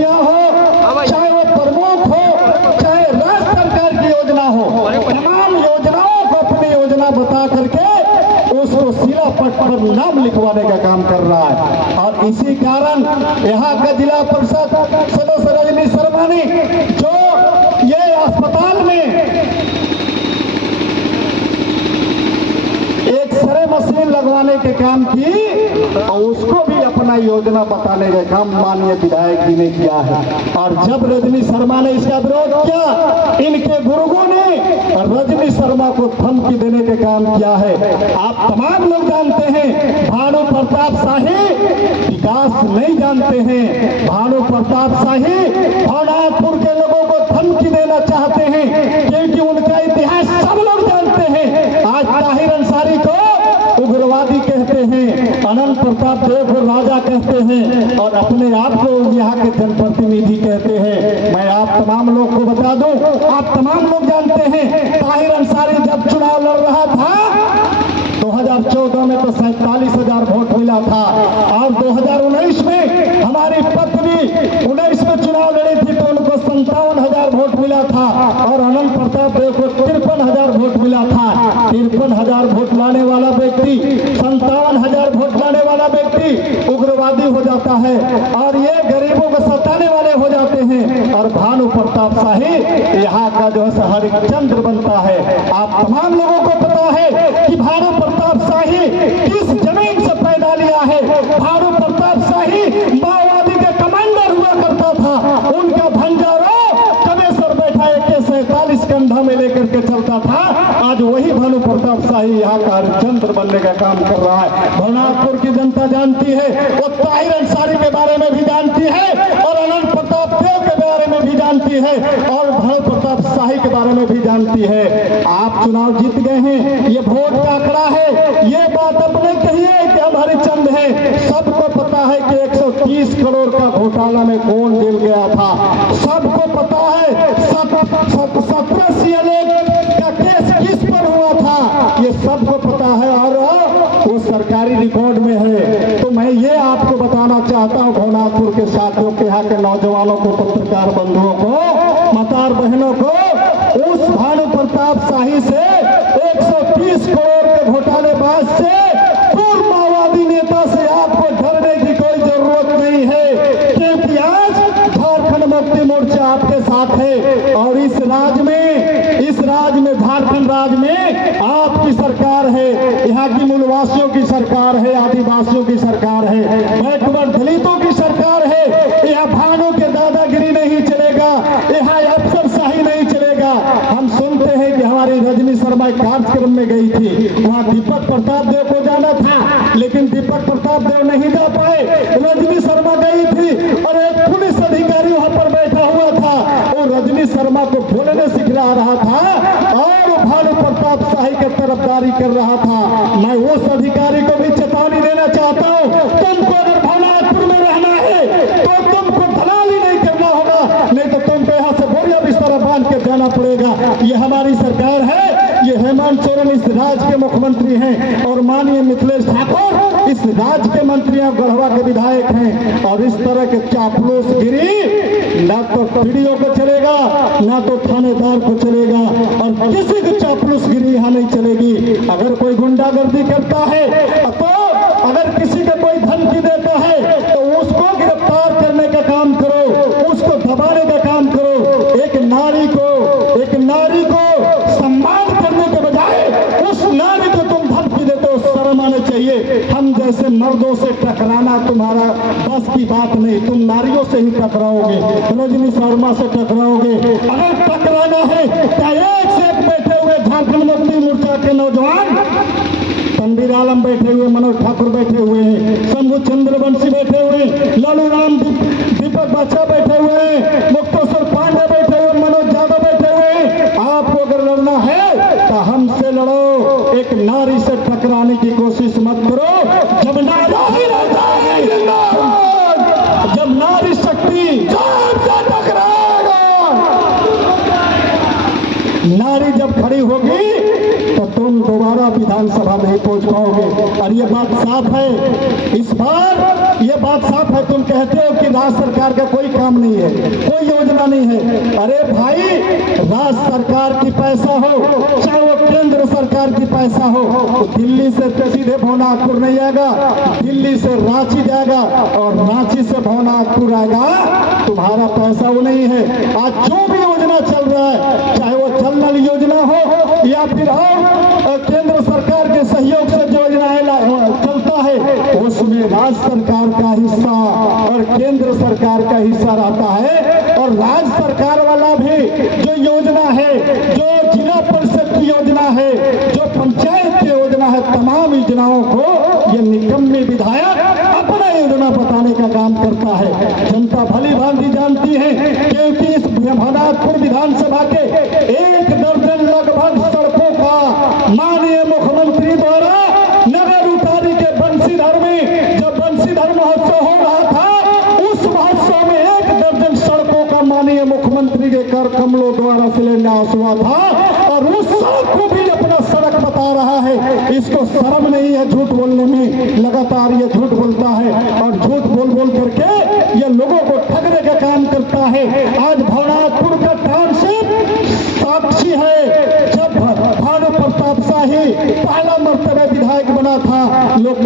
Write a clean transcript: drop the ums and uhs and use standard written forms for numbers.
मंत्रियां हो, चाहे वो प्रमुख हो, चाहे राज्य सरकार की योजना हो, तमाम योजनाओं को अपनी योजना बता करके उसको शिलापट पर नाम लिखवाने का काम कर रहा है। और इसी कारण यहाँ का जिला परिषद सदस्य रजनी शर्मा ने जो ये अस्पताल में एक्सरे मशीन लगवाने के काम की, और उसको भी अपना योजना बताने का काम माननीय विधायक जी ने किया है। और जब रजनी शर्मा ने इसका विरोध किया, इनके गुरुओं ने रजनी शर्मा को धमकी देने का काम किया है। आप तमाम लोग जानते हैं, भानु प्रताप शाही विकास नहीं जानते हैं। भानु प्रताप शाही भवनाथपुर के लोगों को धमकी देना चाहते हैं, क्योंकि उनका इतिहास सब लोग जानते हैं। आज ताहिर अंसारी को उग्रवादी कहते हैं, अनंत प्रताप देव को राजा कहते हैं, और अपने आप को यहाँ के जनप्रतिनिधि कहते हैं। मैं आप तमाम लोग को बता दूं, आप तमाम लोग जानते हैं, ताहिर अंसारी जब चुनाव लड़ रहा था 2014 में तो 47,000 वोट मिला था, और 2019 में हमारी पत्नी 19 में चुनाव लड़ी थी तो उनको 57,000 वोट मिला था, और अनंत प्रताप देव को 53,000 वोट मिला था। 53,000 वोट लाने वाला व्यक्ति, 57,000 वोट लाने वाला व्यक्ति उग्रवादी हो जाता है, और ये गरीबों को सताने वाले हो जाते हैं। और भानु प्रताप शाही यहाँ का जो है हरिश्चंद्र बनता है। आप तमाम लोगों को पता है कि भानु प्रताप शाही किस जमीन से पैदा लिया है। भानु प्रताप शाही माओवादी के कमांडर हुआ करता था, उनका भंजारो कमेसर बैठा AK-47 कंधा में लेकर के चलता था। आज वही भानु प्रताप शाही यहाँ का हरिश्चंद्र बनने का काम कर रहा है। भवनाथपुर की जनता जानती है, वो ताहिर अंसारी के बारे में भी जानती है, और अनंत प्रताप देव के बारे में भी जानती है, और भानु प्रताप शाही के बारे में भी जानती है। आप चुनाव जीत गए हैं, ये वोट का आंकड़ा है, ये बात अपने कहिए कि हम हरिचंद हैं। सबको पता है कि 130 करोड़ का घोटाला में कौन जेल गया था, सबको पता है। 17 CLA का केस किस पर हुआ था, ये सबको पता है, और वो सरकारी रिकॉर्ड में है। तो मैं ये आपको बताना चाहता हूँ, भवनाथपुर के साथियों के, यहाँ के नौजवानों को, पत्रकार बंधुओं को, मतार बहनों को, उस भानु प्रताप शाही से 130 करोड़ के घोटालेबाज से, पूर्व माओवादी नेता से आपको डरने की कोई जरूरत नहीं है, क्योंकि आज झारखंड मुक्ति मोर्चा आपके साथ है। और इस राज्य में झारखंड राज्य में आपकी सरकार है, यहाँ की मूलवासियों की सरकार है, आदिवासियों की सरकार है, बैकवर्ड दलितों की सरकार है। यहाँ भानु के दादागिरी नहीं चलेगा, यहाँ अफसरशाही नहीं चलेगा। हम सुनते हैं कि हमारी रजनी शर्मा कार्यक्रम में गई थी, वहाँ दीपक प्रताप देव को जाना था, लेकिन दीपक प्रताप देव नहीं जा पाए, रजनी शर्मा गई थी, और एक पुलिस अधिकारी वहाँ पर बैठा हुआ था, वो रजनी शर्मा को बोलने सिखला रहा था, और भानु प्रताप शाही की तरफदारी कर रहा था। मैं उस अधिकारी को भी चेतावनी देना चाहता हूँ, तुमको अगर भवनाथपुर में रहना है तो तुमको दलाली नहीं करना होगा, नहीं तो तुमको यहाँ से बोरिया बिस्तर बांध के जाना पड़ेगा। ये हमारी सरकार है, ये हेमंत सोरेन इस राज्य के मुख्यमंत्री हैं, और माननीय मिथिलेश ठाकुर इस राज्य के मंत्री और गढ़वा के विधायक हैं। और इस तरह के चापलूसगिरी ना तो पीडीओ को चलेगा, ना तो थानेदार को चलेगा, और किसी को चापलूसगिरी यहाँ नहीं चलेगी। अगर कोई गुंडागर्दी करता है, तो अगर किसी को कोई धमकी देता है, तो उसको गिरफ्तार करने का काम करो, उसको दबाने का काम करो। एक नारी को सम्मान करने के बजाय उस नारी को तुम धमकी देते हो, शर्म आना चाहिए। हम जैसे मर्दों से टकराना तुम्हारा बस की बात नहीं, तुम नारियों से ही टकराओगे, रजनी शर्मा से टकराओगे। अगर टकराना है क्या एक से एक बैठे हुए झारखंड मुक्ति मोर्चा के नौजवान, तनवीर आलम बैठे हुए, मनोज ठाकुर बैठे हुए हैं, शंभू चंद्रवंशी बैठे हुए, लालू राम दीपक बादशाह बैठे हुए हैं, मुक्तेश्वर पांडे बैठे हुए, मनोज यादव बैठे हुए हैं। आपको अगर लड़ना है तो हमसे लड़ो, एक नारी से टकराने की कोशिश मत करो। जब नारी रहता है, जब नारी शक्ति टकराएगा, नारी जब खड़ी होगी तो तुम दोबारा विधानसभा में पहुंच पाओगे। और ये बात साफ है, इस बार ये बात साफ है। तुम कहते हो कि राज्य सरकार का कोई काम नहीं है, कोई योजना नहीं है। अरे भाई, राज्य सरकार की पैसा हो चाहे वो केंद्र सरकार की पैसा हो, तो दिल्ली से सीधे भवनाथपुर नहीं आएगा, दिल्ली से रांची जाएगा और रांची से भवनाथपुर आएगा। तुम्हारा पैसा वो नहीं है। आज जो भी योजना चल रहा है, चाहे वो जल नल योजना हो या फिर और केंद्र सरकार के सहयोग से जो योजनाएं चलता है, उसमें राज्य सरकार का हिस्सा और केंद्र सरकार का हिस्सा रहता है। और राज्य सरकार वाला भी जो योजना है, जो जिला परिषद की योजना है, जो पंचायत की योजना है, तमाम योजनाओं को ये निकम्मे विधायक अपना योजना बताने का काम करता है। जनता भली भांति जानती है, क्योंकि इस भवनाथपुर विधानसभा के 1 दर्जन लगभग सड़कों का माननीय मुख्यमंत्री द्वारा नगर उतारी के बंसीधर में, जब बंसीधर महोत्सव हो रहा था, उस महोत्सव में 1 दर्जन सड़कों का माननीय मुख्यमंत्री के कर कमलों द्वारा शिलान्यास हुआ था। और उस सड़क को भी अपना सड़क बता रहा है। इसको शर्म नहीं है झूठ बोलने में, लगातार ये झूठ बोलता है और झूठ बोल बोल करके ये लोगों को ठगने का काम करता है। आज भवनाथपुर का टाउनशिप साक्षी है, जब भानु प्रताप शाही पहला मर्तबा विधायक बना था, लोग